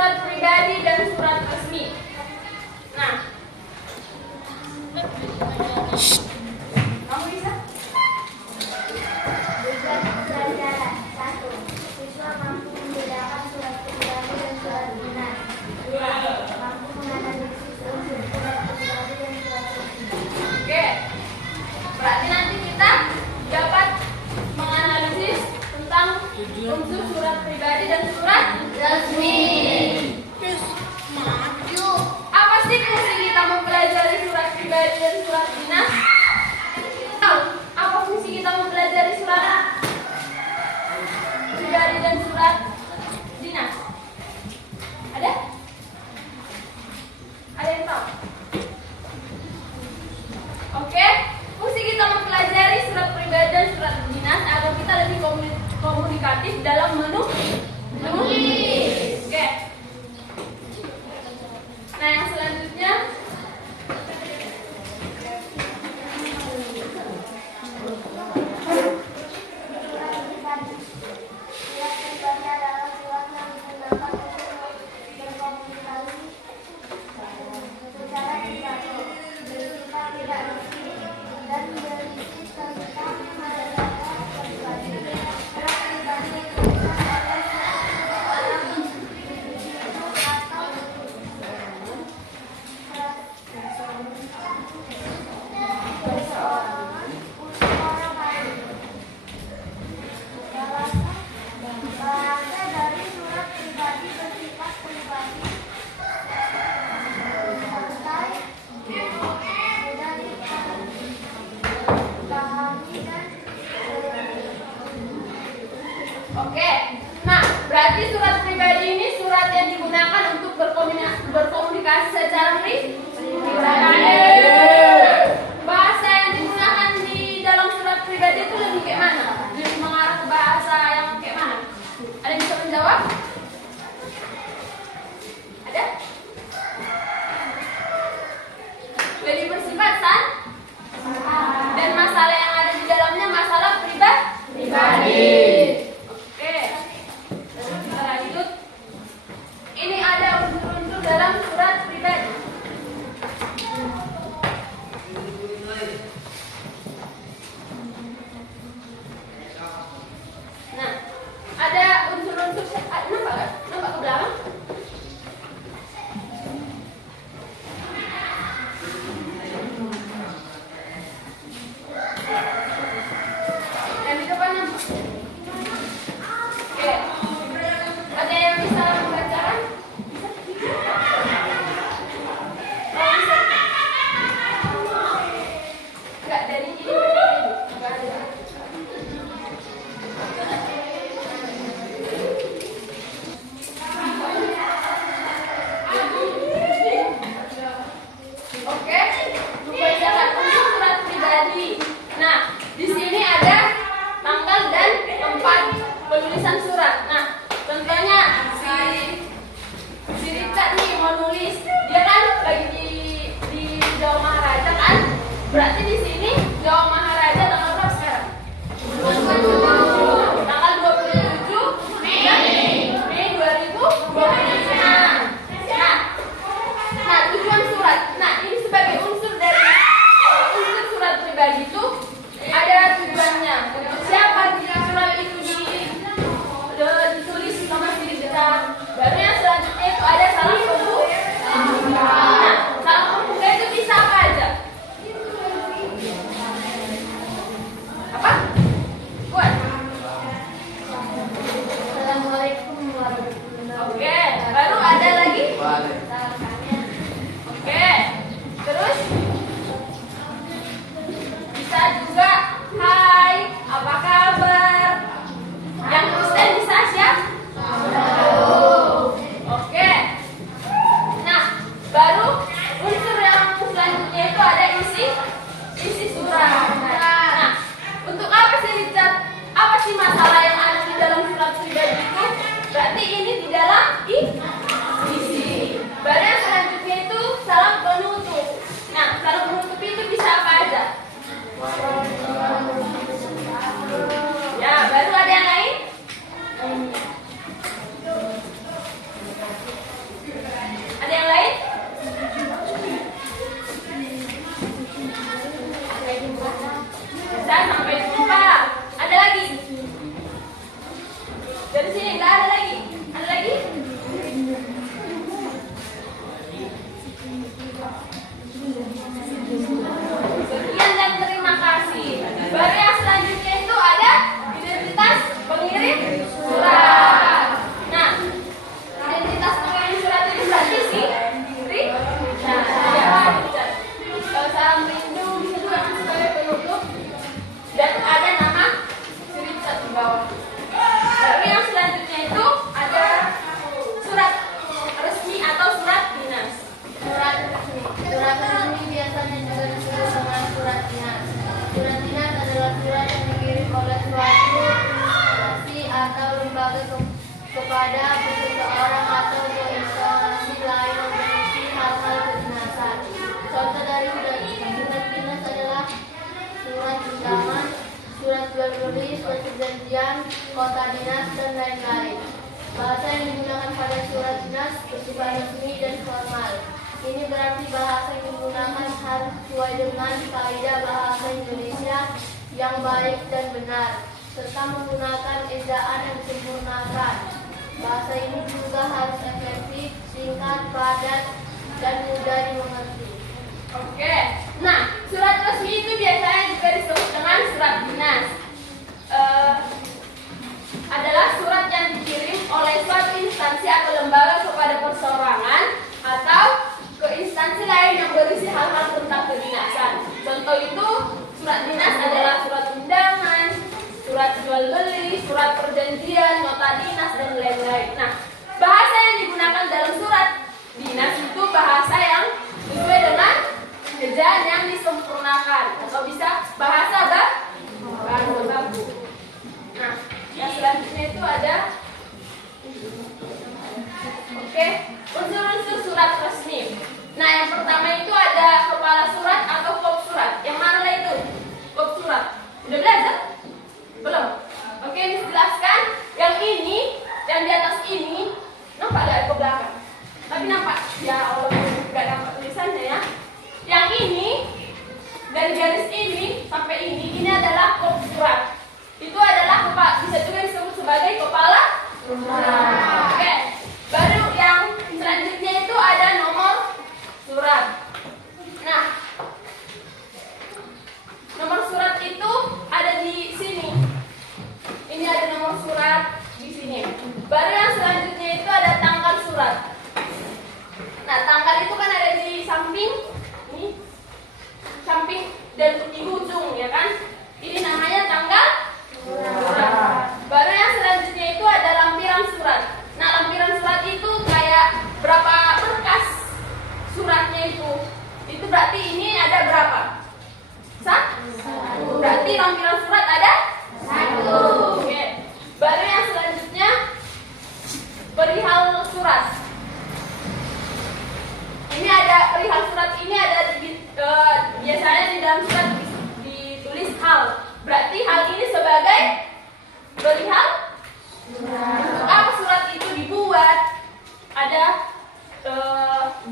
surat pribadi dan surat resmi. Nah, kamu bisa? Tugas pelajaran 1. Siswa mampu membedakan surat pribadi dan surat dinas. 2. Mampu menganalisis unsur surat pribadi dan surat resmi. Oke. Berarti nanti kita dapat menganalisis tentang unsur surat pribadi dan surat resmi. Apa sih fungsi kita mempelajari surat pribadi dan surat dinas? Tahu? Apa fungsi kita mempelajari surat pribadi dan surat dinas? Ada? Ada yang tahu? Oke, fungsi kita mempelajari surat pribadi dan surat dinas agar kita lebih komunikatif dalam menulis. Oke. Nah, yang selanjutnya Surat pribadi adalah surat yang digunakan untuk berkomunikasi secara pribadi, bersifat tidak resmi, dan berisi tentang hal-hal pribadi. Surat pribadi dituliskan oleh seseorang individu atau perseorangan untuk orang lain. Bahasa dari surat pribadi bersifat pribadi, santai, mudah dipahami dan Oke, nah berarti surat pribadi ini surat yang digunakan untuk berkomunikasi secara pribadi. Bahasa yang digunakan di dalam surat pribadi itu lebih kayak mana? Lebih mengarah ke bahasa yang kayak mana? Ada yang bisa menjawab? Ada? Lebih bersifat dan masalah yang ada di dalamnya masalah pribadi. Oke, kita lanjut. Ini ada unsur-unsur dalam surat pribadi. Nah, ada unsur-unsur. Nampak kan? Nampak ke belakang? Yang di depan nampak? Oke. Ada yang bisa membacakan? Oh, bisa. Enggak, dari ini. Enggak ada. Oke, membacakan unsur surat pribadi. Nah, di sini ada tanggal dan tempat penulisan surat. Nah, contohnya si Richard nih mau nulis, dia kan lagi di Jawa Maharaja kan? Berarti di sini Jawa Maharaja tanggal berapa sekarang? Tanggal 27 Mei 2025. Nah, tujuan surat. Nah, ini sebagai unsur dari unsur surat pribadi itu ada tujuannya. Untuk siapa surat itu ditulis sama si Richard. Baru yang selanjutnya itu ada salah pemuka. Nah, salah pemuka itu bisa apa aja? Dari sini nggak ada lagi. Ada lagi? Sekian dan terima kasih. Baru yang selanjutnya itu ada identitas pengirim surat. Nah, identitas pengirim surat itu berarti sih, salam rindu bisa juga sebagai penutup dan ada nama si Richard di bawah. Baru yang selanjutnya itu ada surat resmi atau surat dinas. Surat resmi. Surat resmi biasanya juga disebut dengan surat dinas. Surat dinas adalah surat yang dikirim oleh suatu institusi atau lembaga kepada seseorang atau ke instansi lain yang berisi hal-hal kedinasan. Contoh dari surat dinas adalah surat undangan, surat jual beli, surat perjanjian, kota dinas, dan lain-lain. Bahasa yang digunakan pada surat dinas bersifat resmi dan formal. Ini berarti bahasa yang digunakan harus sesuai dengan kaidah bahasa Indonesia yang baik dan benar, serta menggunakan ejaan yang disempurnakan. Bahasa ini juga harus efektif, singkat, padat, dan mudah dimengerti. Oke, nah surat resmi itu biasanya juga disebut dengan surat dinas. Adalah surat yang dikirim oleh suatu instansi atau lembaga kepada perseorangan atau ke instansi lain yang berisi hal-hal tentang kedinasan. Contoh itu surat dinas adalah surat undangan, surat jual beli, surat perjanjian, nota dinas, dan lain-lain. Nah, bahasa yang digunakan dalam surat dinas itu bahasa yang sesuai dengan ejaan yang disempurnakan atau bisa bahasa baku. Nah, yang selanjutnya itu ada unsur-unsur surat resmi. Nah, yang pertama itu ada kepala surat atau kop surat. Yang mana itu? Kop surat. Udah belajar? Belum? Oke, dijelaskan. Yang ini, yang di atas ini, nampak gak ke belakang? Tapi nampak? Ya Allah, gak nampak tulisannya ya. Yang ini, dari garis ini sampai ini adalah kop surat. Itu adalah bisa juga disebut sebagai kepala surat. Oke. Baru yang selanjutnya itu ada nomor surat. Nah, nomor surat itu ada di sini. Ini ada nomor surat di sini. Baru yang selanjutnya itu ada tanggal surat. Nah, tanggal itu kan ada di samping, ini, samping dan di ujung, ya kan? Ini namanya tanggal surat. Baru yang selanjutnya itu ada lampiran surat. Nah, lampiran surat itu kayak berapa berkas suratnya itu. Itu berarti ini ada berapa? Satu. Berarti lampiran surat ada satu. Oke. Baru yang selanjutnya perihal surat. Ini ada perihal surat ini ada biasanya di dalam surat ditulis hal. Berarti hal ini sebagai perihal surat. Untuk apa surat itu dibuat? Ada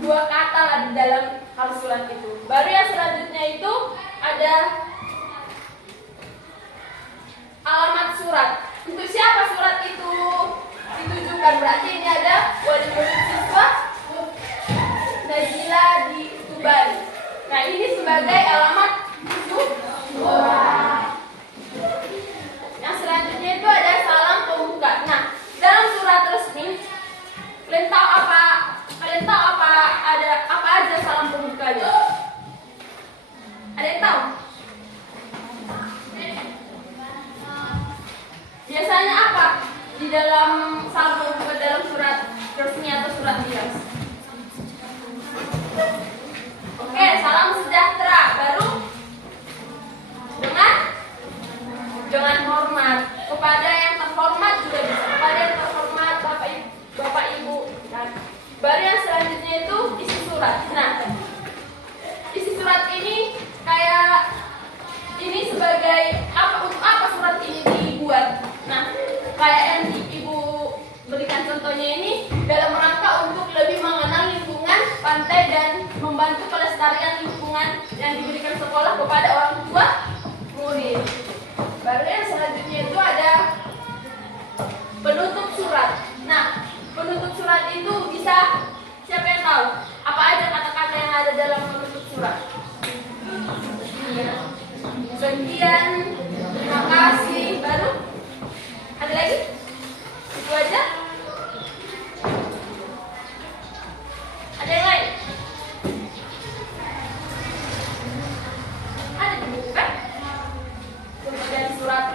dua kata lah di dalam hal surat itu. Baru yang selanjutnya itu ada alamat surat. Untuk siapa surat itu ditujukan? Berarti ini ada wali murid siswa Najila di Tuban. Nah, ini sebagai alamat surat. Yang selanjutnya itu ada salam pembuka. Nah, dalam surat resmi kalian tahu apa ada apa aja salam pembukanya? Ada yang tahu? Biasanya apa di dalam salam pembuka dalam surat resmi atau surat dinas? Oke, salam sejahtera. Baru dengan hormat kepada yang terhormat juga bisa, kepada yang terhormat Bapak Ibu. Dan baru yang selanjutnya itu isi surat. Nah, isi surat ini kayak ini sebagai apa, untuk apa surat ini dibuat? Nah, kayak yang Ibu berikan contohnya ini dalam rangka untuk lebih mengenal lingkungan pantai dan membantu pelestarian lingkungan yang diberikan sekolah kepada orang tua murid. Baru yang selanjutnya itu ada penutup surat. Nah, penutup surat itu bisa, siapa yang tahu? Apa aja kata-kata yang ada dalam penutup surat? Sekian, terima kasih, baru? Ada lagi? Itu aja? Ada yang lain? Ada di buku kan? Kemudian surat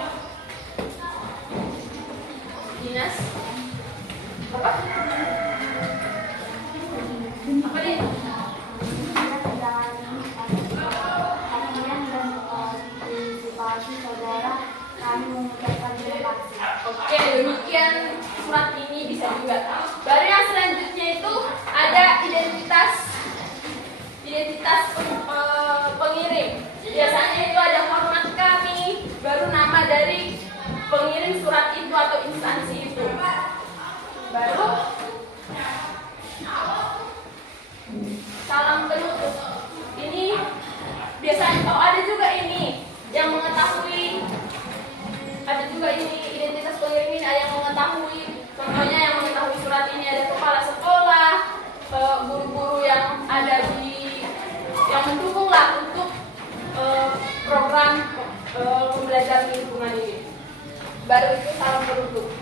dinas. Apa? Apa nih? Saudara, kami mengucapkan terima kasih. Oke, demikian surat ini bisa juga. Baru yang selanjutnya itu ada identitas pengirim. Biasanya itu ada hormat kami, baru nama dari pengirim surat itu atau instansi itu. Baru salam penutup. Ini biasanya ada juga ini yang mengetahui, ada juga ini identitas pengirim ini ada yang mengetahui. Contohnya yang mengetahui surat ini ada kepala sekolah, guru-guru yang ada yang mendukung lah untuk program pembelajaran lingkungan ini. Baru itu salam penutup.